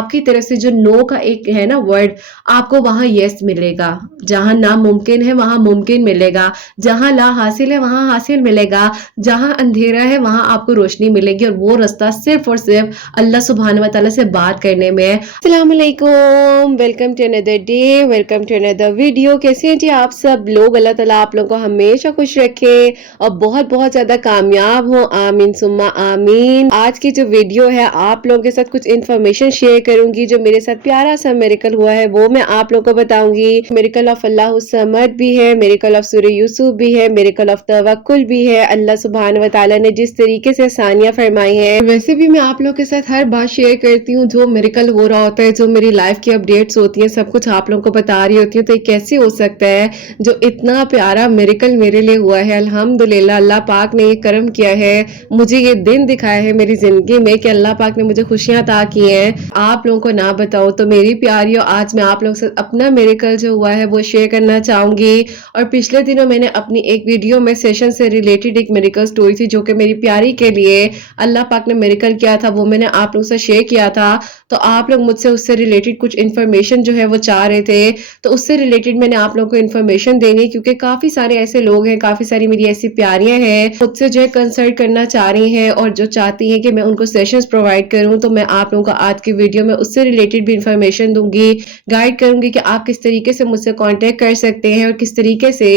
आपकी तरफ से जो नो का एक है ना वर्ड, आपको वहां यस मिलेगा। जहां नामुमकिन है वहां मुमकिन मिलेगा, जहां ला हासिल है वहां हासिल मिलेगा, जहां अंधेरा है वहां आपको रोशनी मिलेगी, और वो रास्ता सिर्फ और सिर्फ अल्लाह सुब्हान व तआला से बात करने में है। अस्सलाम वालेकुम, welcome to another day, welcome to another video. कैसे हैं जी आप सब लोग? अल्लाह ताला आप लोगों को हमेशा खुश रखे और बहुत बहुत ज्यादा कामयाब हो, आमीन सुम्मा आमीन। आज की जो वीडियो है आप लोगों के साथ कुछ इन्फॉर्मेशन शेयर करूंगी। जो मेरे साथ प्यारा सा मेरिकल हुआ है वो मैं आप लोगों को बताऊंगी। मेरिकल ऑफ अल्लाह समद भी है, मेरिकल ऑफ सूरह यूसुफ भी है, मेरिकल ऑफ तवक्कुल भी है। अल्लाह सुब्हान व तआला ने जिस तरीके से आसानियां फरमाई हैं, वैसे भी मैं आप लोगों के साथ हर बात शेयर करती हूँ। जो मेरिकल हो रहा होता है, जो मेरी लाइफ की अपडेट्स होती हैं, सब कुछ आप लोगों को बता रही होती हूँ। तो ये कैसे हो सकता है जो इतना प्यारा मेरिकल मेरे लिए हुआ है? अल्हम्दुलिल्लाह, अल्लाह पाक ने ये करम किया है, मुझे ये दिन दिखाया है मेरी जिंदगी में कि अल्लाह पाक ने मुझे खुशियां अता की हैं। आप लोगों को ना बताऊं तो मेरी प्यारियों, आज मैं आप लोगों से अपना मेरिकल जो हुआ है वो शेयर करना चाहूंगी। और पिछले दिनों मैंने अपनी एक वीडियो में सेशन से रिलेटेड एक मेरिकल स्टोरी थी जो कि मेरी प्यारी के लिए अल्लाह पाक ने मेरिकल किया था, वो मैंने आप लोगों से शेयर किया था। तो आप लोग मुझसे उससे रिलेटेड कुछ इन्फॉर्मेशन जो है वो चाह रहे थे, तो उससे रिलेटेड मैंने आप लोगों को इन्फॉर्मेशन देंगे, क्योंकि काफी सारे ऐसे लोग हैं, काफी सारी मेरी ऐसी प्यारियां हैं मुझसे जो है कंसल्ट करना चाह रही हैं और जो चाहती हैं कि मैं उनको सेशंस प्रोवाइड करूं। तो मैं आप लोगों को आज की वीडियो में उससे रिलेटेड भी इन्फॉर्मेशन दूंगी, गाइड करूंगी कि आप किस तरीके से मुझसे कॉन्टेक्ट कर सकते हैं और किस तरीके से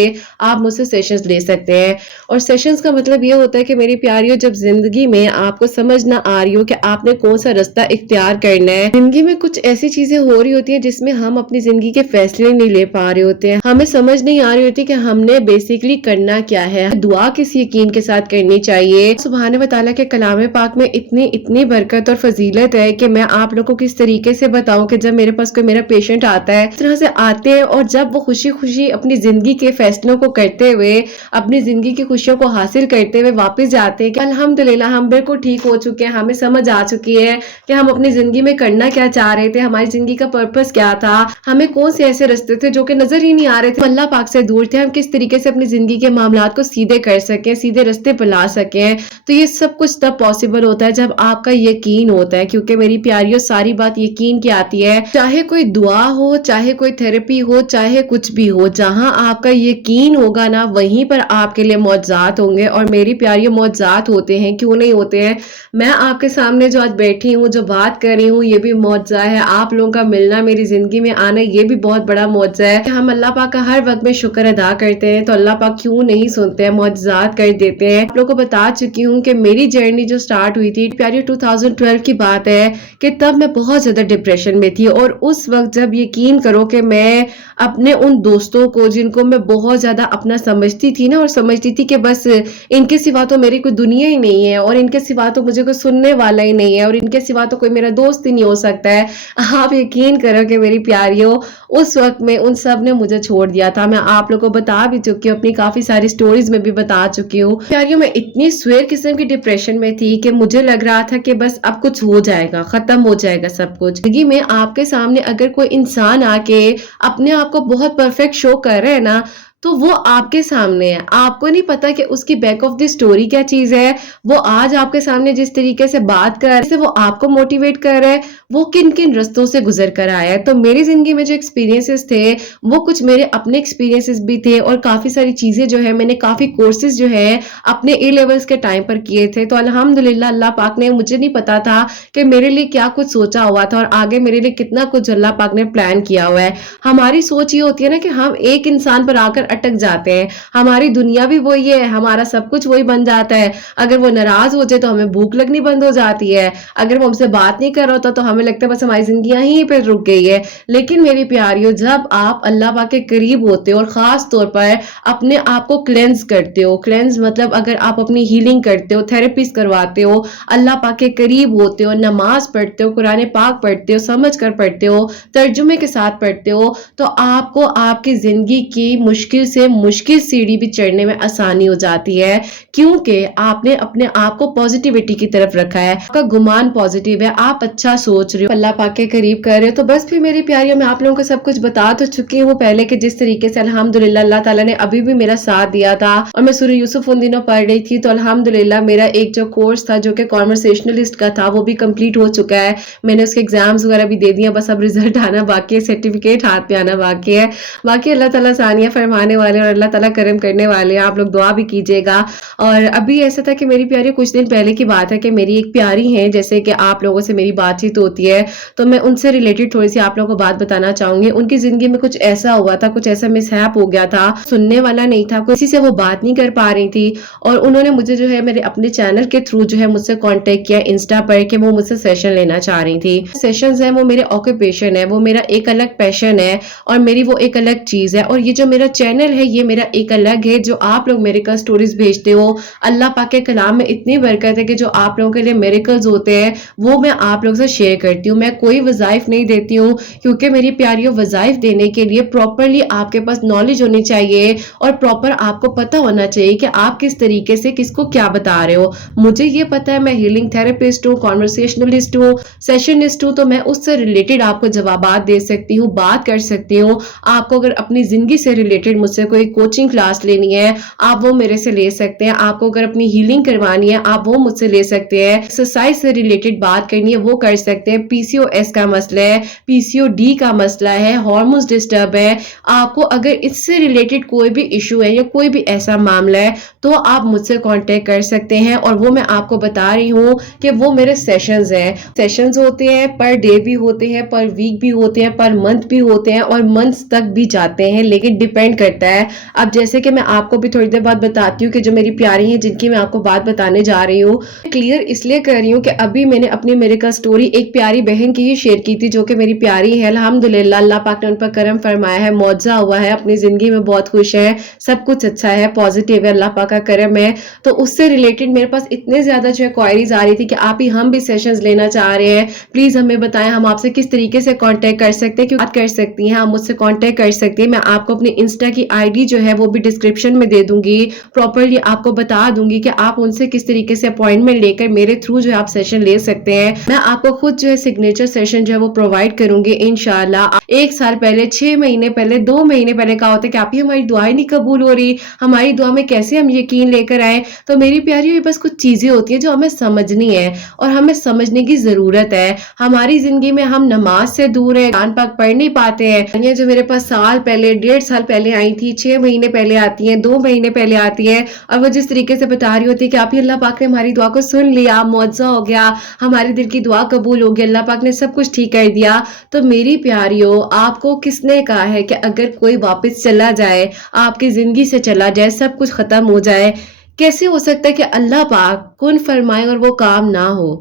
आप मुझसे सेशंस ले सकते हैं। और सेशंस का मतलब ये होता है कि मेरी प्यारियों, जब जिंदगी में आपको समझ ना आ रही हो कि आपने कौन सा रास्ता इख्तियार करना है, जिंदगी में कुछ ऐसी चीजें हो रही होती हैं जिसमें हम अपनी जिंदगी के फैसले नहीं ले पा रहे होते हैं, हमें समझ नहीं आ रही होती कि हमने बेसिकली करना क्या है। दुआ किस यकीन के साथ करनी चाहिए। सुभान व तआला के कलाम पाक में इतनी इतनी बरकत और फजीलत है कि मैं आप लोगों को किस तरीके से बताऊं कि जब मेरे पास कोई मेरा पेशेंट आता है, इस तरह से आते हैं और जब वो खुशी खुशी अपनी जिंदगी के फैसलों को करते हुए, अपनी जिंदगी की खुशियों को हासिल करते हुए वापस जाते हैं कि अल्हम्दुलिल्लाह हम बिल्कुल ठीक हो चुके हैं, हमें समझ आ चुकी है कि हम अपनी जिंदगी में करना क्या चाह रहे थे, हमारी जिंदगी का पर्पस क्या था, हमें कौन से ऐसे रास्ते थे जो कि नजर ही नहीं आ रहे थे, अल्लाह पाक से दूर थे, हम किस तरीके से अपनी जिंदगी के मामलात को सीधे कर सकें, सीधे रास्ते पर ला सकें। तो ये सब कुछ तब पॉसिबल होता है जब आपका यकीन होता है, क्योंकि मेरी प्यारियों सारी बात यकीन की आती है। चाहे कोई दुआ हो, चाहे कोई थेरेपी हो, चाहे कुछ भी हो, जहां आपका यकीन होगा ना वहीं पर आपके लिए मौजज़ात होंगे। और मेरी प्यारियों, मौजज़ात होते हैं, क्यों नहीं होते हैं। मैं आपके सामने जो आज बैठी हूँ, जो बात कर रही हूँ, ये भी मौजज़ा है। आप लोगों का मिलना, मेरी जिंदगी में आना, ये भी बहुत बड़ा मौजज़ा है। हम अल्लाह पाक का हर वक्त में शुक्र अदा करते हैं तो अल्लाह पाक क्यों नहीं सुनते हैं, मौजज़ात कर देते हैं। आप लोगों को बता चुकी हूँ कि मेरी जर्नी जो स्टार्ट हुई थी प्यारियों 2012 की बात है कि तब मैं बहुत ज्यादा डिप्रेशन में थी। और उस वक्त जब यकीन करो कि मैं अपने उन दोस्तों को जिनको मैं बहुत ज्यादा अपना समझती थी ना, और समझती थी कि बस इनके सिवा तो मेरी कोई दुनिया ही नहीं है, और इनके सिवा तो मुझे कोई सुनने वाला ही नहीं है, और इनके सिवा तो कोई मेरा दोस्त ही नहीं हो सकता है। आप यकीन करो कि मेरी प्यारियों, उस वक्त में उन सब ने मुझे छोड़ दिया था। मैं आप लोगों को बता भी चुकी हूँ, अपनी काफी सारी स्टोरीज में भी बता चुकी हूँ। प्यारियों, मैं इतनी स्वेर किस्म की डिप्रेशन में थी कि मुझे लग रहा था कि बस अब कुछ हो जाएगा, खत्म हो जाएगा सब कुछ। जिंदगी में आपके सामने अगर कोई इंसान आके अपने आप को बहुत परफेक्ट शो कर रहा है ना, तो वो आपके सामने है, आपको नहीं पता कि उसकी बैक ऑफ द स्टोरी क्या चीज है। वो आज आपके सामने जिस तरीके से बात कर रहा है, वो आपको मोटिवेट कर रहा है, वो किन किन रस्तों से गुजर कर आया है। तो मेरी जिंदगी में जो एक्सपीरियंसेस थे वो कुछ मेरे अपने एक्सपीरियंसेस भी थे, और काफी सारी चीजें जो है मैंने काफी कोर्सेज जो है अपने ए लेवल्स के टाइम पर किए थे। तो अल्हम्दुलिल्लाह, अल्लाह पाक ने, मुझे नहीं पता था कि मेरे लिए क्या कुछ सोचा हुआ था और आगे मेरे लिए कितना कुछ अल्लाह पाक ने प्लान किया हुआ है। हमारी सोच ये होती है ना कि हम एक इंसान पर आकर अटक जाते हैं, हमारी दुनिया भी वही है, हमारा सब कुछ वही बन जाता है। अगर वो नाराज हो जाए तो हमें भूख लगनी बंद हो जाती है, अगर वो हमसे बात नहीं कर रहा होता तो हमें लगता है बस हमारी जिंदगी यहीं पे रुक गई है। लेकिन मेरी प्यारियों, जब आप अल्लाह पाक के करीब होते हो और खास तौर पर अपने आप को क्लेंस करते हो, क्लेंस मतलब अगर आप अपनी हीलिंग करते हो, थेरेपीज करवाते हो, अल्लाह पाक के करीब होते हो, नमाज पढ़ते हो, कुरान पाक पढ़ते हो, समझ कर पढ़ते हो, तर्जुमे के साथ पढ़ते हो, तो आपको आपकी जिंदगी की मुश्किल سے مشکل سیڑھی بھی چڑھنے میں آسانی ہو جاتی ہے، کیونکہ آپ نے اپنے آپ کو پازیٹیوٹی کی طرف رکھا ہے، آپ کا گمان پازیٹیو ہے، آپ اچھا سوچ رہے ہو، اللہ پاک کے قریب کر رہے ہو۔ تو بس پھر میری پیاریوں، میں آپ لوگوں کو سب کچھ بتا تو چکی ہوں پہلے کہ جس طریقے سے الحمدللہ اللہ تعالیٰ نے ابھی بھی میرا ساتھ دیا تھا، اور میں سورہ یوسف ان دنوں پڑھ رہی تھی، تو الحمدللہ میرا ایک جو کورس تھا جو کہ کانورسیشنلسٹ کا تھا وہ بھی کمپلیٹ ہو چکا ہے، میں نے اس کے ایگزامز وغیرہ بھی دے دیا، بس اب رزلٹ آنا باقی ہے، سرٹیفکیٹ ہاتھ پہ آنا باقی ہے۔ باقی اللہ تعالیٰ ثانیہ فرمانے والے اور اللہ تعالیٰ کرم کرنے والے ہیں، آپ لوگ دعا بھی کیجیے گا۔ اور ابھی ایسا تھا کہ میری پیاری کچھ دن پہلے کی بات ہے کہ میری ایک پیاری ہیں، جیسے کہ آپ لوگوں سے میری بات چیت ہوتی ہے تو میں ان سے ریلیٹڈ تھوڑی سی آپ لوگوں کو بات بتانا چاہوں گی۔ ان کی زندگی میں کچھ ایسا ہوا تھا، کچھ ایسا مس ہیپ ہو گیا تھا، سننے والا نہیں تھا، کسی سے وہ بات نہیں کر پا رہی تھی، اور انہوں نے مجھے جو ہے میرے اپنے چینل کے تھرو جو ہے مجھ سے کانٹیکٹ کیا انسٹا پر کہ وہ مجھ سے سیشن لینا چاہ رہی تھی۔ سیشنز ہیں وہ میرے آکوپیشن ہے، وہ میرا ایک الگ پیشن ہے، اور میری وہ ایک الگ چیز ہے، اور یہ جو میرا چینل ہے یہ میرا ایک الگ ہے، جو آپ لوگ میرے کا سٹوریز بھیجتے ہو، اللہ پاک کے کلام میں اتنی برکت ہے کہ جو آپ لوگوں کے لیے میریکلز ہوتے ہیں وہ میں آپ لوگوں سے شیئر کرتی ہوں۔ میں کوئی وظائف نہیں دیتی ہوں، کیونکہ میری پیاریوں وظائف دینے کے لیے پراپرلی آپ کے پاس نالج ہونی چاہیے، اور پراپر آپ کو پتہ ہونا چاہیے کہ آپ کس طریقے سے کس کو کیا بتا رہے ہو۔ مجھے یہ پتہ ہے، میں ہیلنگ تھراپسٹ ہوں، کانورسیشنلسٹ ہوں، سیشنسٹ ہوں، تو میں اس سے ریلیٹڈ آپ کو جوابات دے سکتی ہوں، بات کر سکتی ہوں۔ آپ کو اگر اپنی زندگی سے ریلیٹڈ مجھ سے کوئی کوچنگ کلاس لینی ہے آپ وہ میرے سے لے سکتے ہیں، آپ کو اگر اپنی ہیلنگ کروانی ہے آپ وہ مجھ سے لے سکتے ہیں، ایکسرسائز سے ریلیٹڈ بات کرنی ہے وہ کر سکتے ہیں، پی سی او ایس کا مسئلہ ہے، پی سی او ڈی کا مسئلہ ہے، ہارمونز ڈسٹرب ہے، آپ کو اگر اس سے ریلیٹڈ کوئی بھی ایشو ہے یا کوئی بھی ایسا معاملہ ہے تو آپ مجھ سے کانٹیکٹ کر سکتے ہیں، اور وہ میں آپ کو بتا رہی ہوں کہ وہ میرے سیشنز ہیں، سیشنز ہوتے ہیں پر ڈے بھی ہوتے ہیں، پر ویک بھی ہوتے ہیں، پر منتھ بھی ہوتے ہیں، اور منتھس تک بھی جاتے ہیں، لیکن ڈیپینڈ کرتا ہے۔ اب جیسے کہ میں آپ کو بھی تھوڑی دیر بعد بتاتی ہوں کہ جو میری پیاری ہیں جن کی میں آپ کو بات بتانے جا رہی ہوں، کلیئر اس لیے کر رہی ہوں کہ ابھی میں نے اپنی میریکل سٹوری ایک پیاری بہن کی ہی شیئر کی تھی جو کہ میری پیاری ہے، الحمدللہ اللہ پاک نے ان پر کرم فرمایا ہے، معجزہ ہوا ہے، اپنی زندگی میں بہت خوش ہے، سب کچھ اچھا ہے، پازیٹیو ہے، اللہ پاک کا کرم ہے۔ تو اس سے ریلیٹڈ میرے پاس اتنے زیادہ جو ہے کوائریز آ رہی تھی کہ آپ ہی ہم بھی سیشنز لینا چاہ رہے ہیں، پلیز ہمیں بتائیں ہم آپ سے کس طریقے سے کانٹیکٹ کر سکتے ہیں، بات کر سکتی ہیں، آپ مجھ سے کانٹیکٹ کر سکتے ہیں۔ میں آپ کو اپنی انسٹا کی آئی ڈی جو ہے وہ بھی ڈسکرپشن میں دے دوں گی، پراپرلی آپ کو بتا دوں گی کہ آپ ان سے کس طریقے سے اپوائنٹمنٹ لے کر میرے تھرو جو ہے آپ سیشن لے سکتے ہیں۔ میں آپ کو خود جو ہے سگنیچر سیشن جو ہے وہ پرووائڈ کروں گی انشاءاللہ۔ ایک سال پہلے، 6 مہینے پہلے، 2 مہینے پہلے کہا ہوتا ہے کہ آپ ہی ہماری دعائیں نہیں قبول ہو رہی، ہماری دعا میں کیسے ہم یقین لے کر آئیں؟ تو میری پیاری بس کچھ چیزیں ہوتی ہیں جو ہمیں سمجھنی ہے، اور ہمیں سمجھنے کی ضرورت ہے۔ ہماری زندگی میں ہم نماز سے دور ہیں، قرآن پاک پڑھ نہیں پاتے ہیں، یہ جو میرے پاس سال پہلے، 1.5 سال پہلے آئی تھی، 6 مہینے پہلے آتی ہیں، 2 مہینے پہلے آتی ہے، اور وہ جس طریقے سے بتا رہی ہوتی ہے کہ آپ ہی اللہ پاک نے ہماری دعا کو سن لیا، معجزہ ہو گیا، ہمارے دل کی دعا قبول ہو گئی، اللہ پاک نے سب کچھ ٹھیک کر دیا۔ تو میری پیاریوں، آپ کو کس نے کہا ہے کہ اگر کوئی واپس چلا جائے، آپ کی زندگی سے چلا جائے، سب کچھ ختم ہو جائے؟ کیسے ہو سکتا ہے کہ اللہ پاک کن فرمائے اور وہ کام نہ ہو؟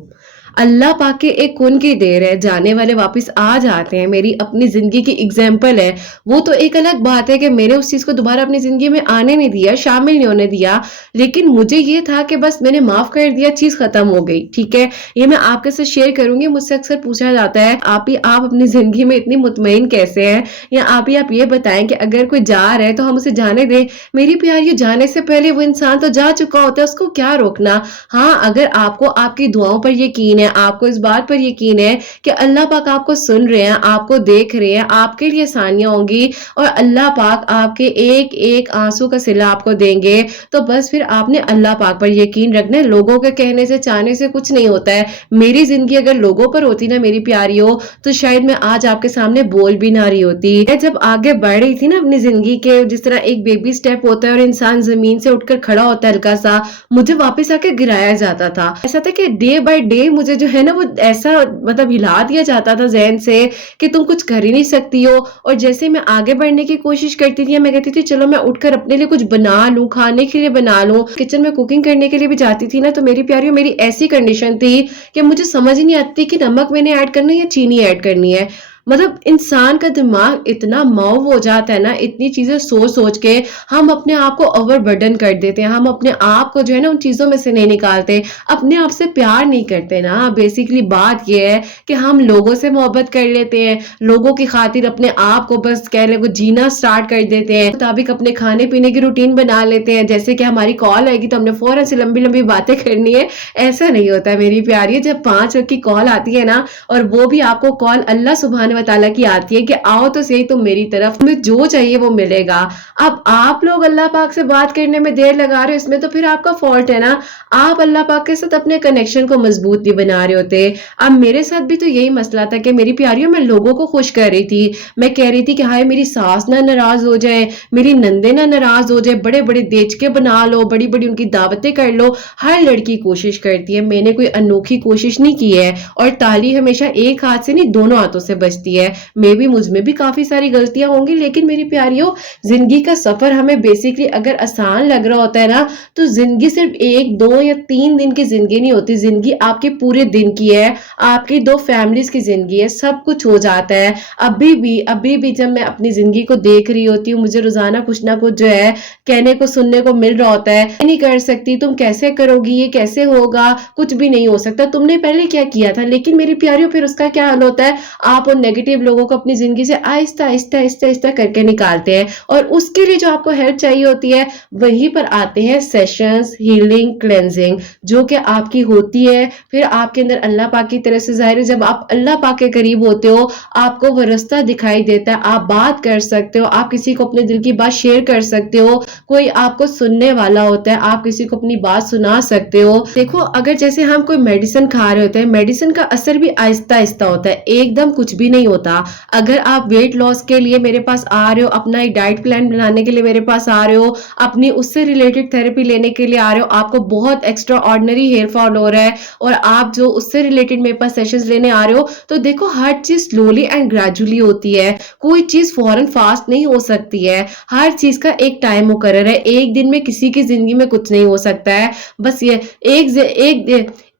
اللہ پاک کے ایک کن کی دیر ہے، جانے والے واپس آ جاتے ہیں، میری اپنی زندگی کی اگزامپل ہے۔ وہ تو ایک الگ بات ہے کہ میں نے اس چیز کو دوبارہ اپنی زندگی میں آنے نہیں دیا، شامل نہیں ہونے دیا، لیکن مجھے یہ تھا کہ بس میں نے معاف کر دیا، چیز ختم ہو گئی، ٹھیک ہے۔ یہ میں آپ کے ساتھ شیئر کروں گی۔ مجھ سے اکثر پوچھا جاتا ہے آپ اپنی زندگی میں اتنی مطمئن کیسے ہیں، یا آپ یہ بتائیں کہ اگر کوئی جا رہا ہے تو ہم اسے جانے دیں؟ میری پیاری، جانے سے پہلے وہ انسان تو جا چکا ہوتا ہے، اس کو کیا روکنا؟ ہاں، اگر آپ کو آپ کی دعاؤں پر یقین ہے، آپ کو اس بات پر یقین ہے کہ اللہ پاک آپ کو سن رہے ہیں، آپ کو دیکھ رہے ہیں، آپ کے لیے آسانیاں ہوں گی، اور اللہ پاک آپ کے ایک ایک آنسو کا صلہ آپ کو دیں گے، تو بس پھر آپ نے اللہ پاک پر یقین رکھنا ہے۔ لوگوں کے کہنے سے، چاہنے سے کچھ نہیں ہوتا ہے۔ میری زندگی اگر لوگوں پر ہوتی نا میری پیاریوں، تو شاید میں آج آپ کے سامنے بول بھی نہ رہی ہوتی۔ میں جب آگے بڑھ رہی تھی نا اپنی زندگی کے، جس طرح ایک بیبی سٹیپ ہوتا ہے اور انسان زمین سے اٹھ کر کھڑا ہوتا ہے ہلکا سا، مجھے واپس آ کے گرایا جاتا تھا۔ ایسا تھا کہ ڈے بائی ڈے مجھے جو ہے نا وہ ایسا مطلب ہلا دیا جاتا تھا ذہن سے کہ تم کچھ کر ہی نہیں سکتی ہو، اور جیسے میں آگے بڑھنے کی کوشش کرتی تھی، میں کہتی تھی چلو میں اٹھ کر اپنے لیے کچھ بنا لوں، کھانے کے لیے بنا لوں، کچن میں کوکنگ کرنے کے لیے بھی جاتی تھی نا، تو میری پیاریوں میری ایسی کنڈیشن تھی کہ مجھے سمجھ نہیں آتی کہ نمک میں نے ایڈ کرنا ہے یا چینی ایڈ کرنی ہے۔ मतलब इंसान का दिमाग इतना मऊ हो जाता है ना, इतनी चीजें सोच सोच के हम अपने आप को ओवर बर्डन कर देते हैं, हम अपने आप को जो है ना उन चीजों में से नहीं निकालते, अपने आप से प्यार नहीं करते ना। बेसिकली बात ये है कि हम लोगों से मोहब्बत कर लेते हैं, लोगों की खातिर अपने आप को बस कह ले जीना स्टार्ट कर देते हैं, मुताबिक अपने खाने पीने की रूटीन बना लेते हैं, जैसे कि हमारी कॉल आएगी तो हमने फौरन से लंबी लंबी बातें करनी है। ऐसा नहीं होता है मेरी प्यारी, जब 5 वक्त की कॉल आती है ना, और वो भी आपको कॉल अल्लाह सुब्हान व तआला की आती है कि आओ तो सही तुम मेरी तरफ, तुम्हें जो चाहिए वो मिलेगा। अब आप लोग अल्लाह पाक से बात करने में देर लगा रहे हो, इसमें तो फिर आपका फॉल्ट है ना। आप अल्लाह पाक के साथ अपने कनेक्शन को मजबूत नहीं बना रहे होते। अब मेरे साथ भी तो यही मसला था कि मेरी प्यारियों, मैं लोगों को खुश कर रही थी, मैं कह रही थी कि हाय मेरी सास ना नाराज हो जाए, मेरी नंदे ना नाराज हो जाए, बड़े बड़े देचके बना लो, बड़ी बड़ी उनकी दावतें कर लो। हर लड़की कोशिश करती है, मैंने कोई अनोखी कोशिश नहीं की है, और ताली हमेशा एक हाथ से नहीं दोनों हाथों से बजती है। मे भी मुझ में भी काफी सारी गलतियां होंगी, लेकिन मेरी प्यारियों, जिंदगी का सफर हमें बेसिकली अगर आसान लग रहा होता है ना, तो जिंदगी सिर्फ 1 2 या 3 दिन की जिंदगी नहीं होती, जिंदगी आपके पूरे दिन की है, आपकी 2 फैमिलीज की जिंदगी है, सब कुछ हो जाता है। अभी भी जब मैं अपनी जिंदगी को देख रही होती हूँ, मुझे रोजाना कुछ ना कुछ जो है कहने को सुनने को मिल रहा होता है, नहीं कर सकती, तुम कैसे करोगी, ये कैसे होगा, कुछ भी नहीं हो सकता, तुमने पहले क्या किया था। लेकिन मेरी प्यारियों, फिर उसका क्या हाल होता है, आप उन नेगेटिव लोगों को अपनी जिंदगी से आहिस्ता आहिस्ता आहिस्ता आहिस्ता करके निकालते हैं, और उसके लिए जो आपको हेल्प चाहिए होती है, वहीं पर आते हैं सेशंस, हीलिंग, क्लेंजिंग, जो कि आपकी होती है। फिर आपके अंदर अल्लाह पाक की तरफ से, जाहिर है जब आप अल्लाह पाक के करीब होते हो, आपको वो रास्ता दिखाई देता है, आप बात कर सकते हो, आप किसी को अपने दिल की बात शेयर कर सकते हो, कोई आपको सुनने वाला होता है, आप किसी को अपनी बात सुना सकते हो। देखो, अगर जैसे हम कोई मेडिसिन खा रहे होते हैं, मेडिसिन का असर भी आहिस्ता आहिस्ता होता है, एकदम कुछ भी नहीं होता। अगर आप वेट लॉस के लिए मेरे पास आ रहे हो, अपना एक डाइट प्लान बनाने के लिए मेरे पास आ रहे हो, अपनी उससे रिलेटेड थेरेपी लेने के लिए आ रहे हो, आपको बहुत एक्स्ट्रा ऑर्डिनरी हेयर फॉल हो रहा है, और आप जो उससे रिलेटेड मेरे पास सेशंस लेने आ रहे हो, तो देखो हर चीज स्लोली एंड ग्रेजुअली होती है, कोई चीज फौरन फास्ट नहीं हो सकती है, हर चीज का एक टाइम मुकर्रर है। एक दिन में किसी की जिंदगी में कुछ नहीं हो सकता है। बस ये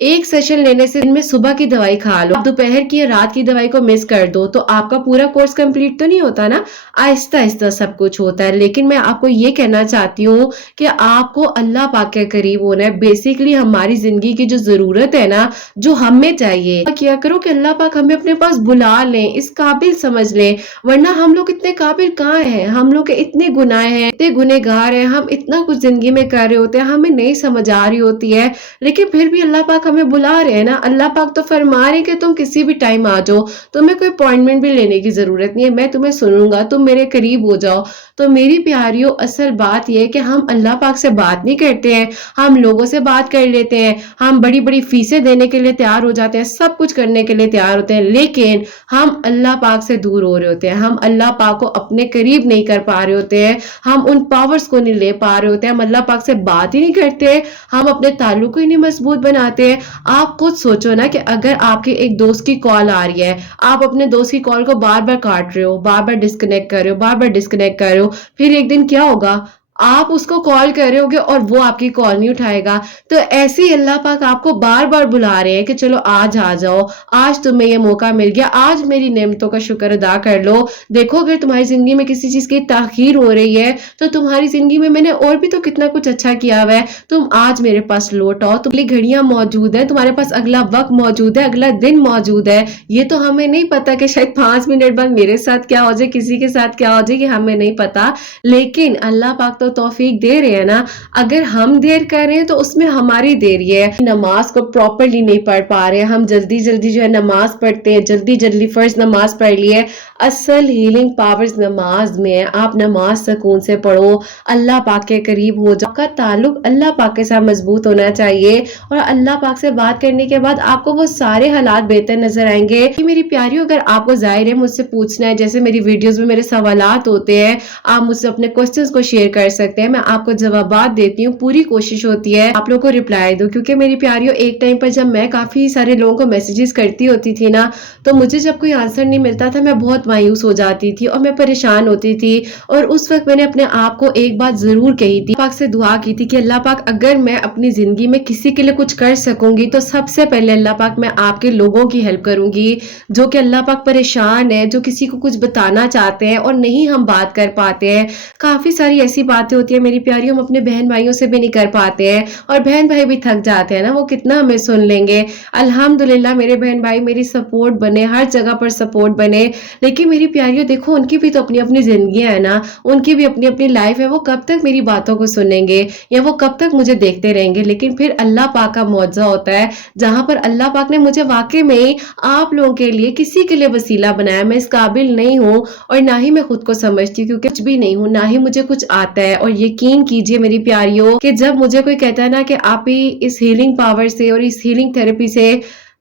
एक सेशन लेने से दिन में सुबह की दवाई खा लो, दोपहर की या रात की दवाई को मिस कर दो, तो आपका पूरा कोर्स कंप्लीट तो नहीं होता ना। आहिस्ता आहिस्ता सब कुछ होता है। लेकिन मैं आपको ये कहना चाहती हूँ कि आपको अल्लाह पाक के करीब होना है। बेसिकली हमारी जिंदगी की जो जरूरत है ना, जो हमें चाहिए, क्या करो कि अल्लाह पाक हमें अपने पास बुला लें, इस काबिल समझ लें। वरना हम लोग इतने काबिल कहाँ हैं, हम लोग के इतने गुनाह हैं, इतने गुनहगार हैं, हम इतना कुछ जिंदगी में कर रहे होते हैं, हमें नहीं समझ आ रही होती है, लेकिन फिर भी अल्लाह पाक हमें बुला रहे हैं ना। अल्लाह पाक तो फरमा रहे हैं कि तुम किसी भी टाइम आ जाओ, तुम्हें कोई अपॉइंटमेंट भी लेने की जरूरत नहीं है, मैं तुम्हें सुनूंगा, तुम मेरे करीब हो जाओ। तो मेरी प्यारियों, असल बात यह है कि हम अल्लाह पाक से बात नहीं करते हैं, हम लोगों से बात कर लेते हैं, हम बड़ी बड़ी फीसें देने के लिए तैयार हो जाते हैं, सब कुछ करने के लिए तैयार होते हैं, लेकिन हम अल्लाह पाक से दूर हो रहे होते हैं, हम अल्लाह पाक को अपने करीब नहीं कर पा रहे होते हैं, हम उन पावर्स को नहीं ले पा रहे होते हैं, हम अल्लाह पाक से बात ही नहीं करते, हम अपने ताल्लुक को ही नहीं मजबूत बनाते हैं। आप खुद सोचो ना कि अगर आपके एक दोस्त की कॉल आ रही है, आप अपने दोस्त की कॉल को बार बार काट रहे हो, बार बार डिस्कनेक्ट कर रहे हो, बार बार डिस्कनेक्ट कर रहे हो, फिर एक दिन क्या होगा, आप उसको कॉल कर रहे होगे और वो आपकी कॉल नहीं उठाएगा। तो ऐसे ही अल्लाह पाक आपको बार बार बुला रहे हैं कि चलो आज आ जाओ, आज तुम्हें ये मौका मिल गया, आज मेरी नेमतों का शुक्र अदा कर लो। देखो, अगर तुम्हारी जिंदगी में किसी चीज की ताखीर हो रही है, तो तुम्हारी जिंदगी में मैंने और भी तो कितना कुछ अच्छा किया हुआ है, तुम आज मेरे पास लौट आओ, तुम्हारी घड़ियां मौजूद है, तुम्हारे पास अगला वक्त मौजूद है, अगला दिन मौजूद है। ये तो हमें नहीं पता कि शायद 5 मिनट बाद मेरे साथ क्या हो जाए, किसी के साथ क्या हो जाए, ये हमें नहीं पता, लेकिन अल्लाह पाक तो तौफीक दे रहे हैं ना। अगर हम देर कर रहे हैं तो उसमें हमारी देरी है, नमाज को प्रॉपरली नहीं पढ़ पा रहे हैं, हम जल्दी जल्दी जो है नमाज पढ़ते हैं, जल्दी जल्दी फर्ज नमाज पढ़ ली है। असल हीलिंग पावर्स नमाज में है। आप नमाज सुकून से पढ़ो, अल्लाह पाक के करीब हो जाओ, आपका ताल्लुक अल्लाह पाक के साथ मजबूत होना चाहिए, और अल्लाह पाक से बात करने के बाद आपको वो सारे हालात बेहतर नजर आएंगे। कि मेरी प्यारियों, अगर आपको जाहिर है मुझसे पूछना है, जैसे मेरी वीडियोस में मेरे सवालात होते हैं, आप मुझसे अपने क्वेश्चंस को शेयर कर सकते हैं, मैं आपको जवाबात देती हूँ, पूरी कोशिश होती है आप लोगों को रिप्लाई दूं, क्योंकि मेरी प्यारियों एक टाइम पर जब मैं काफी सारे लोगों को मैसेजेस करती होती थी ना, तो मुझे जब कोई आंसर नहीं मिलता था मैं बहुत मायूस हो जाती थी और मैं परेशान होती थी। और उस वक्त मैंने अपने आप को एक बात जरूर कही थी, पाक से दुआ की थी कि अल्लाह पाक अगर मैं अपनी जिंदगी में किसी के लिए कुछ कर सकूंगी तो सबसे पहले अल्लाह पाक मैं आपके लोगों की हेल्प करूंगी, जो कि अल्लाह पाक परेशान है, जो किसी को कुछ बताना चाहते हैं और नहीं हम बात कर पाते हैं। काफी सारी ऐसी बातें होती है मेरी प्यारी, हम अपने बहन भाइयों से भी नहीं कर पाते हैं और बहन भाई भी थक जाते हैं ना, वो कितना हमें सुन लेंगे। अल्हम्दुलिल्लाह मेरे बहन भाई मेरी सपोर्ट बने, हर जगह पर सपोर्ट बने। लेकिन मेरी प्यारियों देखो, उनकी भी तो अपनी अपनी जिंदगियां है ना, उनकी भी अपनी अपनी लाइफ है, वो कब तक मेरी बातों को सुनेंगे या वो कब तक मुझे देखते रहेंगे। लेकिन फिर अल्लाह पाक का मौजज़ा होता है, जहां पर अल्लाह पाक ने मुझे वाकई में आप लोगों के लिए किसी के लिए वसीला बनाया। मैं इस काबिल नहीं हूँ और ना ही मैं खुद को समझती हूँ, क्योंकि कुछ भी नहीं हूँ, ना ही मुझे कुछ आता है। और यकीन कीजिए मेरी प्यारियों कि जब मुझे कोई कहता है ना कि आप ही इस हीलिंग पावर से और इस हीलिंग थेरेपी से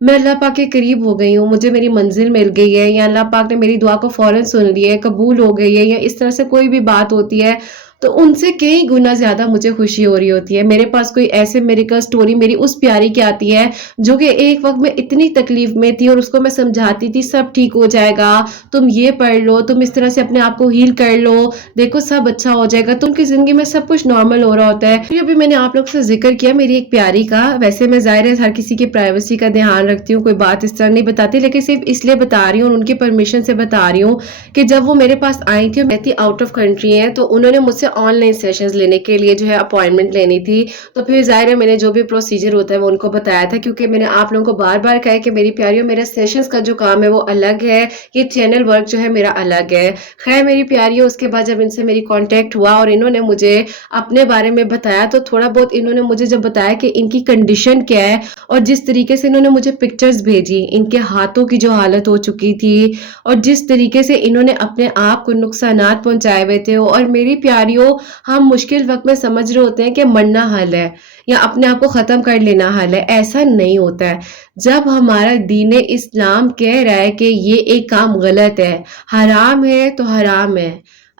मैं अल्लाह पाक के करीब हो गई हूँ, मुझे मेरी मंजिल मिल गई है, या अल्लाह पाक ने मेरी दुआ को फौरन सुन लिया है, कबूल हो गई है, या इस तरह से कोई भी बात होती है, तो उनसे कई गुना ज्यादा मुझे खुशी हो रही होती है। मेरे पास कोई ऐसे मेरिकल स्टोरी मेरी उस प्यारी की आती है जो कि एक वक्त में इतनी तकलीफ में थी और उसको मैं समझाती थी सब ठीक हो जाएगा, तुम ये पढ़ लो, तुम इस तरह से अपने आप को हील कर लो, देखो सब अच्छा हो जाएगा, तुमकी जिंदगी में सब कुछ नॉर्मल हो रहा होता है। फिर अभी मैंने आप लोग से जिक्र किया मेरी एक प्यारी का, वैसे मैं जाहिर है हर किसी की प्राइवेसी का ध्यान रखती हूँ, कोई बात इस तरह नहीं बताती, लेकिन सिर्फ इसलिए बता रही हूँ और उनकी परमिशन से बता रही हूँ कि जब वो मेरे पास आई थी, मैं थी आउट ऑफ कंट्री है, तो उन्होंने मुझसे ऑनलाइन सेशंस लेने के लिए जो है अपॉइंटमेंट लेनी थी। तो फिर जाहिर है मैंने जो भी प्रोसीजर होता है वो उनको बताया था, क्योंकि मैंने आप लोगों को बार बार कहा है कि मेरी प्यारियों मेरा सेशंस का जो काम है वो अलग है, ये चैनल वर्क जो है मेरा अलग है। खैर मेरी प्यारियों, उसके बाद जब इनसे मेरी कांटेक्ट हुआ और इन्होंने मुझे अपने बारे में बताया, तो थोड़ा बहुत इन्होंने मुझे जब बताया कि इनकी कंडीशन क्या है और जिस तरीके से इन्होंने मुझे पिक्चर्स भेजी, इनके हाथों की जो हालत हो चुकी थी और जिस तरीके से इन्होंने अपने आप को नुकसानात पहुंचाए हुए थे, और मेरी प्यारियों हम मुश्किल वक्त में समझ रहे होते हैं कि मरना हल है या अपने आप को खत्म कर लेना हल है, ऐसा नहीं होता है। जब हमारा दीन इस्लाम कह रहा है कि ये एक काम गलत है, हराम है तो हराम है,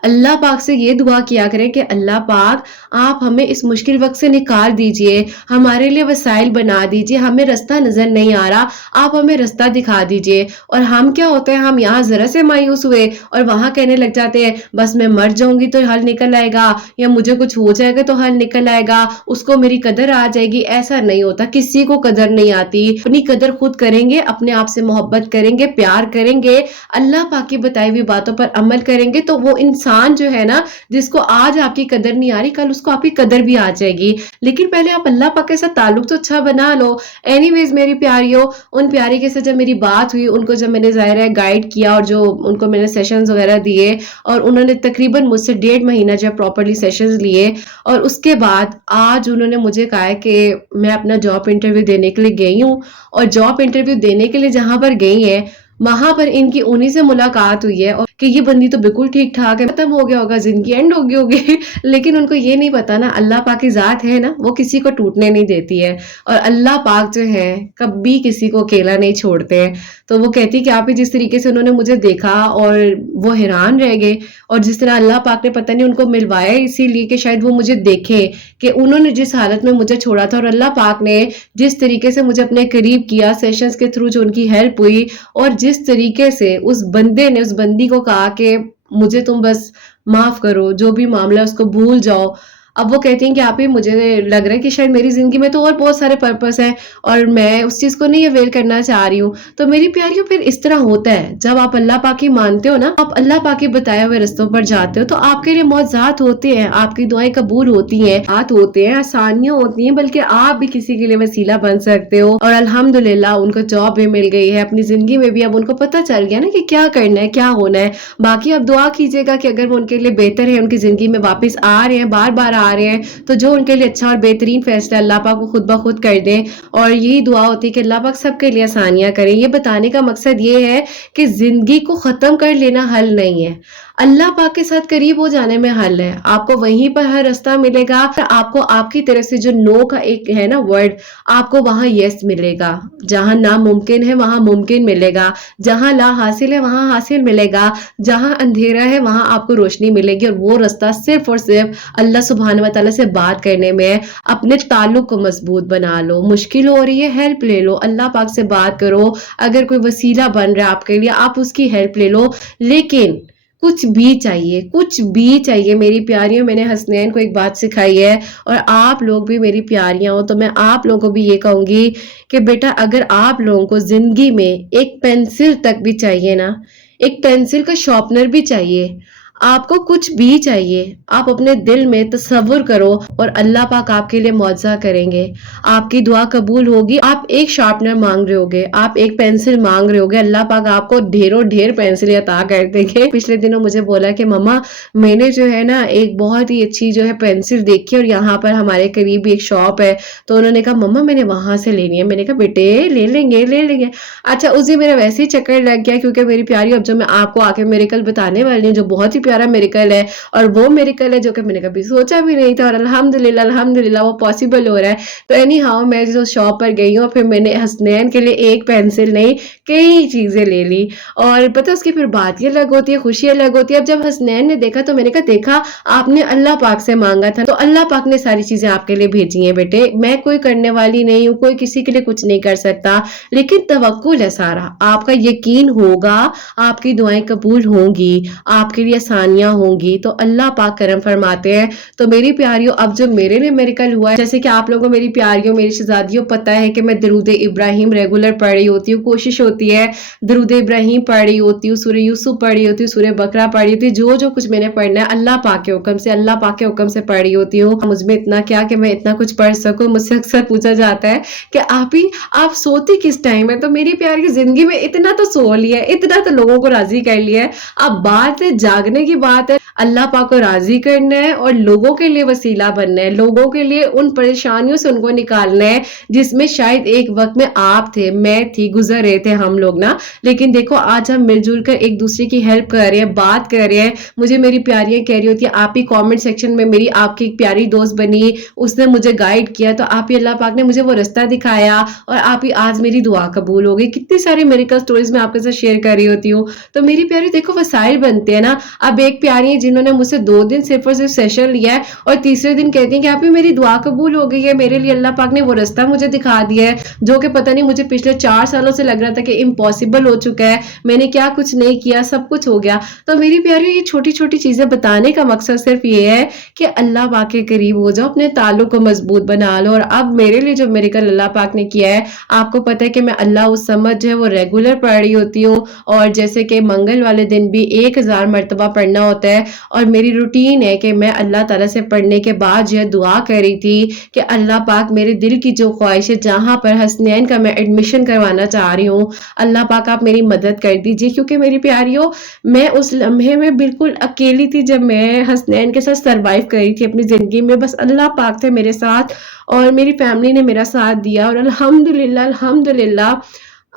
अल्लाह पाक से ये दुआ किया करें कि अल्लाह पाक आप हमें इस मुश्किल वक्त से निकाल दीजिए, हमारे लिए वसाइल बना दीजिए, हमें रास्ता नजर नहीं आ रहा, आप हमें रास्ता दिखा दीजिए। और हम क्या होते हैं, हम यहाँ जरा से मायूस हुए और वहां कहने लग जाते हैं बस मैं मर जाऊंगी तो हल निकल आएगा, या मुझे कुछ हो जाएगा तो हल निकल आएगा, उसको मेरी कदर आ जाएगी। ऐसा नहीं होता, किसी को कदर नहीं आती। अपनी कदर खुद करेंगे, अपने आप से मोहब्बत करेंगे, प्यार करेंगे, अल्लाह पाक की बताई हुई बातों पर अमल करेंगे, तो वो इंसान जो है ना, जिसको आज आपकी कदर नहीं आ रही, कल उसको आपकी कदर भी आ जाएगी। लेकिन पहले आप अल्लाह पाक के साथ ताल्लुक तो अच्छा बना लो। एनीवेज मेरी प्यारियों, उन प्यारी के साथ जब मेरी बात हुई, उनको जब मैंने जाहिर है गाइड किया और जो उनको मैंने सेशंस वगैरह दिए, और उन्होंने तकरीबन मुझसे 1.5 महीना जो प्रॉपर्ली सेशंस लिए, और उसके बाद आज उन्होंने मुझे कहा है कि मैं अपना जॉब इंटरव्यू देने के लिए गई हूँ, और जॉब इंटरव्यू देने के लिए जहां पर गई है वहां पर इनकी उन्हीं से मुलाकात हुई है और कि ये बंदी तो बिल्कुल ठीक ठाक है, खत्म हो गया होगा, जिंदगी एंड हो गई होगी। लेकिन उनको ये नहीं पता ना, अल्लाह पाक की जात है ना, वो किसी को टूटने नहीं देती है, और अल्लाह पाक जो है कभी किसी को अकेला नहीं छोड़ते हैं। तो वो कहती कि आप ही जिस तरीके से उन्होंने मुझे देखा और वो हैरान रह गए, और जिस तरह अल्लाह पाक ने पता नहीं उनको मिलवाया इसीलिए कि शायद वो मुझे देखे कि उन्होंने जिस हालत में मुझे छोड़ा था, और अल्लाह पाक ने जिस तरीके से मुझे अपने करीब किया सेशंस के थ्रू, जो उनकी हेल्प हुई, और जिस तरीके से उस बंदे ने उस बंदी को कहा कि मुझे तुम बस माफ करो, जो भी मामला है उसको भूल जाओ। अब वो कहती हैं कि आप ही, मुझे लग रहा है कि शायद मेरी जिंदगी में तो और बहुत सारे पर्पस हैं और मैं उस चीज को नहीं अवेल करना चाह रही हूँ। तो मेरी प्यारियों, फिर इस तरह होता है जब आप अल्लाह पाक की मानते हो ना, आप अल्लाह पाक के बताए हुए रस्तों पर जाते हो, तो आपके लिए मौजज़ात होते हैं, आपकी दुआएं कबूल होती हैं, हाथ होते हैं, आसानियां होती हैं, बल्कि आप भी किसी के लिए वसीला बन सकते हो। और अल्हम्दुलिल्लाह उनको जॉब भी मिल गई है, अपनी जिंदगी में भी अब उनको पता चल गया ना कि क्या करना है, क्या होना है। बाकी अब दुआ कीजिएगा कि अगर वो उनके लिए बेहतर है, उनकी जिंदगी में वापस आ रहे हैं, बार बार आ रहे हैं, तो जो उनके लिए अच्छा और बेहतरीन फैसला अल्लाह पाक वो खुद ब खुद कर दें। और यही दुआ होती है कि अल्लाह पाक सबके लिए आसानियाँ करें। ये बताने का मकसद ये है कि ज़िंदगी को ख़त्म कर लेना हल नहीं है। अल्लाह पाक के साथ करीब हो जाने में हल है। आपको वहीं पर हर रास्ता मिलेगा। आपको आपकी तरफ से जो नो का एक है ना वर्ड, आपको वहाँ यस मिलेगा। जहाँ नामुमकिन है वहाँ मुमकिन मिलेगा। जहाँ ला हासिल है वहाँ हासिल मिलेगा। जहाँ अंधेरा है वहाँ आपको रोशनी मिलेगी। और वो रास्ता सिर्फ और सिर्फ अल्लाह सुब्हान व तआला से बात करने में है। अपने ताल्लुक को मजबूत बना लो। मुश्किल हो रही है, हेल्प ले लो, अल्लाह पाक से बात करो। अगर कोई वसीला बन रहा है आपके लिए, आप उसकी हेल्प ले लो। लेकिन कुछ भी चाहिए मेरी प्यारियों, मैंने हसनैन को एक बात सिखाई है और आप लोग भी मेरी प्यारियां हो, तो मैं आप लोगों को भी ये कहूंगी कि बेटा अगर आप लोगों को जिंदगी में एक पेंसिल तक भी चाहिए ना, एक पेंसिल का शॉर्पनर भी चाहिए, आपको कुछ भी चाहिए, आप अपने दिल में तसव्वुर करो और अल्लाह पाक आपके लिए मुआवजा करेंगे। आपकी दुआ कबूल होगी। आप एक शार्पनर मांग रहे होगे, आप एक पेंसिल मांग रहे होगे, अल्लाह पाक आपको ढेरों ढेर पेंसिल अता कर देंगे। पिछले दिनों मुझे बोला कि मम्मा मैंने जो है ना एक बहुत ही अच्छी जो है पेंसिल देखी और यहाँ पर हमारे करीब एक शॉप है, तो उन्होंने कहा मम्मा मैंने वहां से लेनी है। मैंने कहा बेटे ले लेंगे ले लेंगे। अच्छा उस दिन मेरा वैसे ही चक्कर लग गया, क्योंकि मेरी प्यारी अब जो मैं आपको आके मेरेकल बताने वाली हूँ जो बहुत ही प्यारा मेरेकल है, और वो मेरेकल है जो कि मैंने कभी सोचा भी नहीं था, और अल्हम्दुलिल्लाह अल्हम्दुलिल्लाह वो पॉसिबल हो रहा है। तो एनी हाउ मैं जो शॉप पर गई हूँ, फिर मैंने हसनैन के लिए एक पेंसिल नहीं कई चीजें ले ली। और पता उसकी फिर बात ही अलग होती है, खुशी अलग होती है। अब जब हसनैन ने देखा तो मैंने कहा देखा आपने अल्लाह पाक से मांगा था, तो अल्लाह पाक ने सारी चीजें आपके लिए भेजी हैं बेटे। मैं कोई करने वाली नहीं हूँ, कोई किसी के लिए कुछ नहीं कर सकता, लेकिन तवक्कुल है सारा। आपका यकीन होगा, आपकी दुआएं कबूल होंगी, आपके लिए आसानियां होंगी, तो अल्लाह पाक करम फरमाते हैं। तो मेरी प्यारियों अब जो मेरे लिए मेरेकल हुआ है, जैसे कि आप लोगों को मेरी प्यारियों मेरी शहजादियों पता है कि मैं दरूद इब्राहिम रेगुलर पढ़ रही होती हूँ, कोशिश होती है दरूद इब्राहिम पढ़ रही होती हूँ, सूरह यूसुफ पढ़ रही होती हूँ, सूरह बकरा पढ़ रही होती हूँ, जो जो कुछ मैंने पढ़ना है अल्लाह पाक के हुक्म से, अल्लाह पाक के हुक्म से पढ़ रही होती हूँ। मुझमें इतना क्या कि मैं इतना कुछ पढ़ सकूं। मुझसे अक्सर पूछा जाता है कि आप सोती किस टाइम है, तो मेरी प्यारी जिंदगी में इतना तो सो लिया है, इतना तो लोगों को राजी कर लिया है। अब बात है जागने की, बात है अल्लाह पाक को राजी करना है और लोगों के लिए वसीला बनना है, लोगों के लिए उन परेशानियों से उनको निकालना है जिसमें शायद एक वक्त में आप थे, मैं थी, गुजर रहे थे हम लोग ना। लेकिन देखो आज हम मिलजुल कर एक दूसरे की हेल्प कर रहे हैं, बात कर रहे हैं। मुझे मेरी प्यारियां कह रही होती है आप ही कमेंट सेक्शन में मेरी आपकी एक प्यारी दोस्त बनी, उसने मुझे गाइड किया, तो आप ही अल्लाह पाक ने मुझे वो रास्ता दिखाया और आप ही आज मेरी दुआ कबूल हो गई। कितनी सारी मेरिकल स्टोरीज मैं आपके साथ शेयर कर रही होती हूँ। तो मेरी प्यारी देखो वसाइल बनते हैं ना। अब एक प्यारी है जिन्होंने मुझसे 2 दिन सिर्फ और सिर्फ सेशन लिया है और तीसरे दिन कहती हैं कि आप ही मेरी दुआ कबूल हो गई है, मेरे लिए अल्लाह पाक ने वो रास्ता मुझे दिखा दिया है जो कि पता नहीं मुझे पिछले 4 सालों से लग रहा था कि इम्पॉसिबल हो चुका है, मैंने क्या कुछ नहीं किया, सब कुछ हो गया। तो मेरी प्यारी ये छोटी छोटी चीजें बताने का मकसद सिर्फ ये है कि अल्लाह पाक के करीब हो जाओ, अपने ताल्लुक को मजबूत बना लो। और अब मेरे लिए जो मेरेकल अल्लाह पाक ने किया है, आपको पता है कि मैं अल्लाह उस समझ जो है वो रेगुलर पढ़ रही होती हूँ, और जैसे कि मंगल वाले दिन भी 1000 मरतबा पढ़ना होता है। और मेरी रूटीन है कि मैं अल्लाह ताला से पढ़ने के बाद जो है दुआ कर रही थी कि अल्लाह पाक मेरे दिल की जो ख्वाहिश है, जहां पर हसनैन का मैं एडमिशन करवाना चाह रही हूँ, अल्लाह पाक आप मेरी मदद कर दीजिए। क्योंकि मेरी प्यारियों मैं उस लम्हे में बिल्कुल अकेली थी जब मैं हसनैन के साथ सरवाइव कर रही थी अपनी जिंदगी में। बस अल्लाह पाक थे मेरे साथ और मेरी फैमिली ने मेरा साथ दिया, और अल्हम्दुलिल्लाह अल्हम्दुलिल्लाह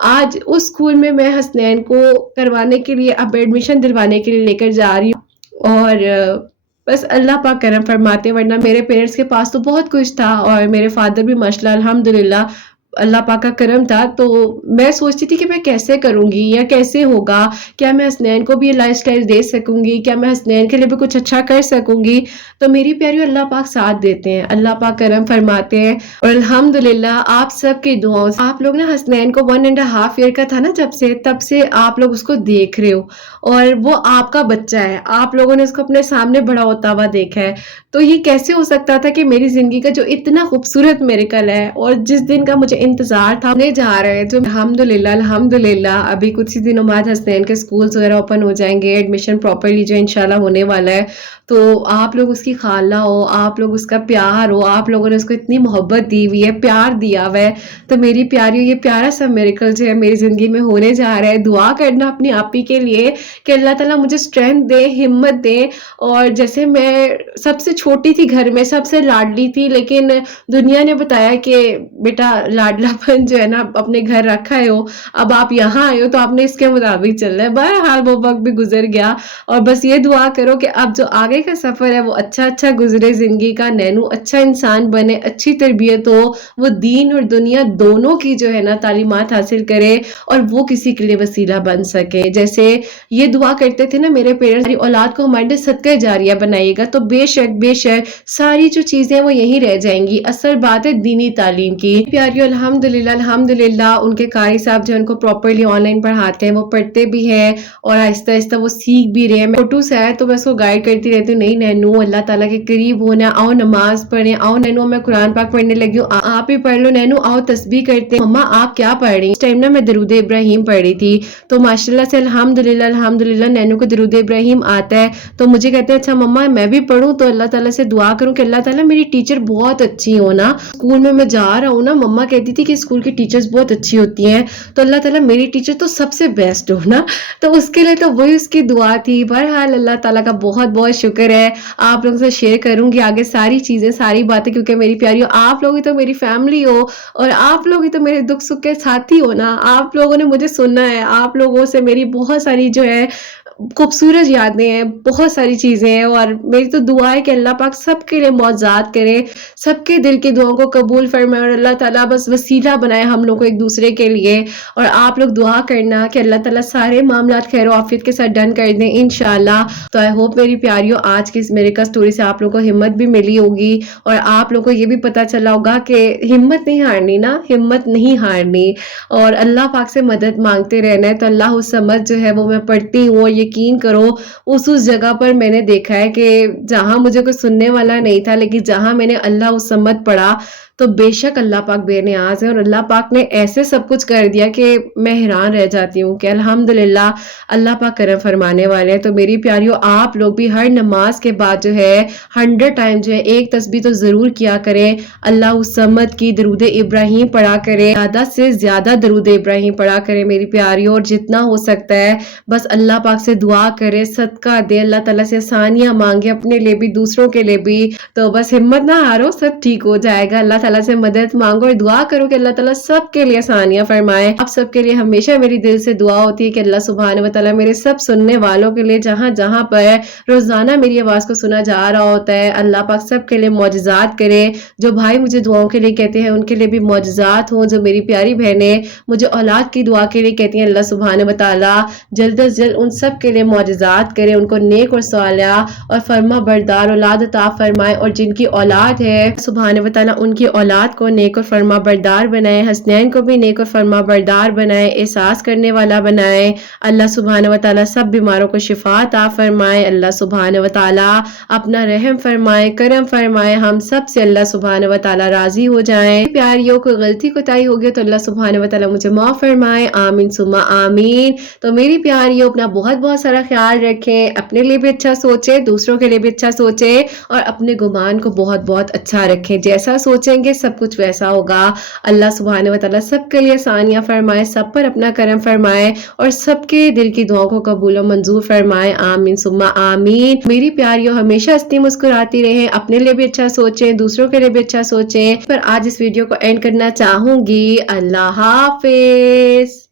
आज उस स्कूल में मैं हसनैन को करवाने के लिए, अब एडमिशन दिलवाने के लिए लेकर जा रही हूँ। और बस अल्लाह पाक करम फरमाते, वरना मेरे पेरेंट्स के पास तो बहुत कुछ था और मेरे फादर भी माशाल्लाह अल्हम्दुलिल्लाह अल्लाह पाक का करम था। तो मैं सोचती थी कि मैं कैसे करूंगी या कैसे होगा, क्या मैं हसनैन को भी ये लाइफस्टाइल दे सकूंगी, क्या मैं हसनैन के लिए भी कुछ अच्छा कर सकूंगी। तो मेरी प्यारी अल्लाह पाक साथ देते हैं, अल्लाह पाक करम फरमाते हैं। और अल्हम्दुलिल्लाह आप सबकी दुआओं से, आप लोग ना हसनैन को 1.5 ईयर का था ना जब से, तब से आप लोग उसको देख रहे हो और वो आपका बच्चा है, आप लोगों ने उसको अपने सामने बड़ा होता हुआ देखा है। तो ये कैसे हो सकता था कि मेरी जिंदगी का जो इतना खूबसूरत मेरेकल है और जिस दिन का मुझे इंतजार था, होने जा रहे हैं जो अल्हम्दुलिल्लाह अल्हम्दुलिल्लाह अभी कुछ ही दिनों बाद हसनैन के स्कूल्स वगैरह ओपन हो जाएंगे, एडमिशन प्रॉपरली जो इंशाल्लाह होने वाला है। तो आप लोग उसकी खाला हो, आप लोग उसका प्यार हो, आप लोगों ने उसको इतनी मोहब्बत दी हुई है, प्यार दिया हुआ है। तो मेरी प्यारी ये प्यारा सा मेरेकल जो है मेरी ज़िंदगी में होने जा रहा है। दुआ करना अपनी आप ही के लिए कि अल्लाह ताला मुझे स्ट्रेंथ दे, हिम्मत दे। और जैसे मैं सबसे छोटी थी घर में, सबसे लाडली थी, लेकिन दुनिया ने बताया कि बेटा लाडलापन जो है ना अपने घर रखा है हो, अब आप यहाँ आए हो तो आपने इसके मुताबिक चलना है। बहरहाल वो वक़्त भी गुज़र गया और बस ये दुआ करो कि अब जो आगे का सफ़र है वो अच्छा-अच्छा गुज़रे ज़िंदगी का, नैनू अच्छा इंसान बने, अच्छी तरबियत हो, वो दीन और दुनिया दोनों की जो है ना तालीमात हासिल करे और वो किसी के लिए वसीला बन सके। जैसे ये दुआ करते थे ना मेरे पेरेंट्स, हमारी औलाद को हमारे लिए सदका जारिया बनाइएगा, तो बेशक सारी जो चीज़ें वो यहीं रह जाएंगी। असल बात है दीनी तालीम की। प्यारियों अल्हम्दुलिल्लाह उनके कारी साहब जो उनको प्रॉपरली ऑनलाइन पढ़ाते हैं, वो पढ़ते भी हैं और आहिस्ता-आहिस्ता वो सीख भी रहे हैं। छोटू सा है तो मैं उसको गाइड करती रहती हूँ, नहीं नैनू अल्लाह ताला के करीब होना, आओ नमाज पढ़े, आओ नैनू मैं कुरान पाक पढ़ने लगी हूँ, आप ही पढ़ लो नैनू, आओ तस्बीह करते हैं। मम्मा आप क्या पढ़ रही? इस टाइम ना मैं दरूद इब्राहिम पढ़ रही थी, तो माशाल्लाह से अल्हम्दुलिल्लाह नैनू को दरूद इब्राहिम आता है। तो मुझे कहते हैं अच्छा मम्मा मैं भी पढ़ूं, तो अल्लाह ताला से दुआ करूं कि अल्लाह ताला मेरी टीचर बहुत अच्छी हो ना। स्कूल में मैं जा रहा हूँ ना, मम्मा कहती थी कि स्कूल की टीचर्स बहुत अच्छी होती हैं, तो अल्लाह ताला मेरी टीचर तो सबसे बेस्ट हो ना। तो उसके लिए तो वही उसकी दुआ थी। बहरहाल अल्लाह ताला का बहुत बहुत शुक्र है। आप लोगों से शेयर करूंगी आगे सारी चीज़ें, सारी बातें, क्योंकि मेरी प्यारियों आप लोग ही तो मेरी फैमिली हो और आप लोग ही तो मेरे दुख सुख के साथी हो ना। आप लोगों ने मुझे सुनना है, आप लोगों से मेरी बहुत सारी जो है खूबसूरत यादें हैं, बहुत सारी चीज़ें हैं और मेरी तो दुआ है कि अल्लाह पाक सबके लिए मौज़ात करे, सबके दिल की दुआओं को कबूल फरमाए और अल्लाह ताला बस वसीला बनाए हम लोग को एक दूसरे के लिए। और आप लोग दुआ करना कि अल्लाह ताला सारे मामलात खैर आफियत के साथ डन कर दें इंशाल्लाह। तो आई होप मेरी प्यारियों आज की इस मेरेका स्टोरी से आप लोगों को हिम्मत भी मिली होगी और आप लोगों को ये भी पता चला होगा कि हिम्मत नहीं हारनी ना, हिम्मत नहीं हारनी और अल्लाह पाक से मदद मांगते रहना है। तो अल्लाह समझ जो है वो मैं पढ़ती हूँ और यकीन करो उस जगह पर मैंने देखा है कि जहां मुझे कोई सुनने वाला नहीं था, लेकिन जहां मैंने अल्लाह उस समझ पढ़ा तो बेशक अल्लाह पाक बेनियाज है और अल्लाह पाक ने ऐसे सब कुछ कर दिया कि मैं हैरान रह जाती हूँ कि अल्हम्दुलिल्लाह अल्लाह पाक करम फरमाने वाले हैं। तो मेरी प्यारियों आप लोग भी हर नमाज के बाद जो है 100 टाइम जो है एक तस्बीह तो ज़रूर किया करें, अल्लाह उस समद की, दरूद इब्राहिम पढ़ा करें, ज़्यादा से ज़्यादा दरूद इब्राहिम पढ़ा करें मेरी प्यारियों। और जितना हो सकता है बस अल्लाह पाक से दुआ करें, सदका दे, अल्लाह ताला से आसानियाँ मांगे अपने लिए भी दूसरों के लिए भी। तो बस हिम्मत ना हारो, सब ठीक हो जाएगा। अल्लाह ताला से मदद मांगो और दुआ करो कि अल्लाह ताला सबके लिए आसानियां फरमाए। आप सबके लिए हमेशा मेरी दिल से दुआ होती है कि अल्लाह सुभान व तआला मेरे सब सुनने वालों के लिए जहां जहां पर रोजाना मेरी आवाज को सुना जा रहा होता है, अल्लाह पाक सबके लिए मौजज़ात करे। जो भाई मुझे दुआओं के लिए कहते हैं उनके लिए भी मौजज़ात हो। जो मेरी प्यारी बहनें मुझे औलाद की दुआ के लिए कहती हैं, अल्लाह सुभान व तआला जल्द अज जल्द उन सब के लिए मौजज़ात करे, उनको नेक और सालिह और फरमा बरदार औलाद अता फरमाए। और जिनकी औलाद है सुभान व तआला उनकी औलाद को नेक और फरमा बरदार बनाए, हसनैन को भी नेक और फरमा बरदार बनाए, एहसास करने वाला बनाए। अल्लाह सुभान व तआला सब बीमारों को शिफा अता फरमाए। अल्लाह सुभान व तआला अपना रहम फरमाए, करम फरमाए, हम सब से अल्लाह सुभान व तआला राजी हो जाए। प्यारियों को गलती कोताही हो गई तो अल्लाह सुभान व तआला मुझे माफ फरमाए, आमीन सुम्मा आमीन। तो मेरी प्यारियों अपना बहुत बहुत सारा ख्याल रखें, अपने लिए भी अच्छा सोचे, दूसरों के लिए भी अच्छा सोचे और अपने गुमान को बहुत बहुत अच्छा रखें। जैसा सोचेंगे सब कुछ वैसा होगा। अल्लाह सुभान व तआला सबके लिए आसानियां फरमाए, सब पर अपना करम फरमाए और सबके दिल की दुआओं को कबूल और मंजूर फरमाए, आमीन सुम्मा आमीन। मेरी प्यारियों हमेशा हंसती मुस्कुराती रहें, अपने लिए भी अच्छा सोचें, दूसरों के लिए भी अच्छा सोचें। पर आज इस वीडियो को एंड करना चाहूंगी। अल्लाह हाफिज।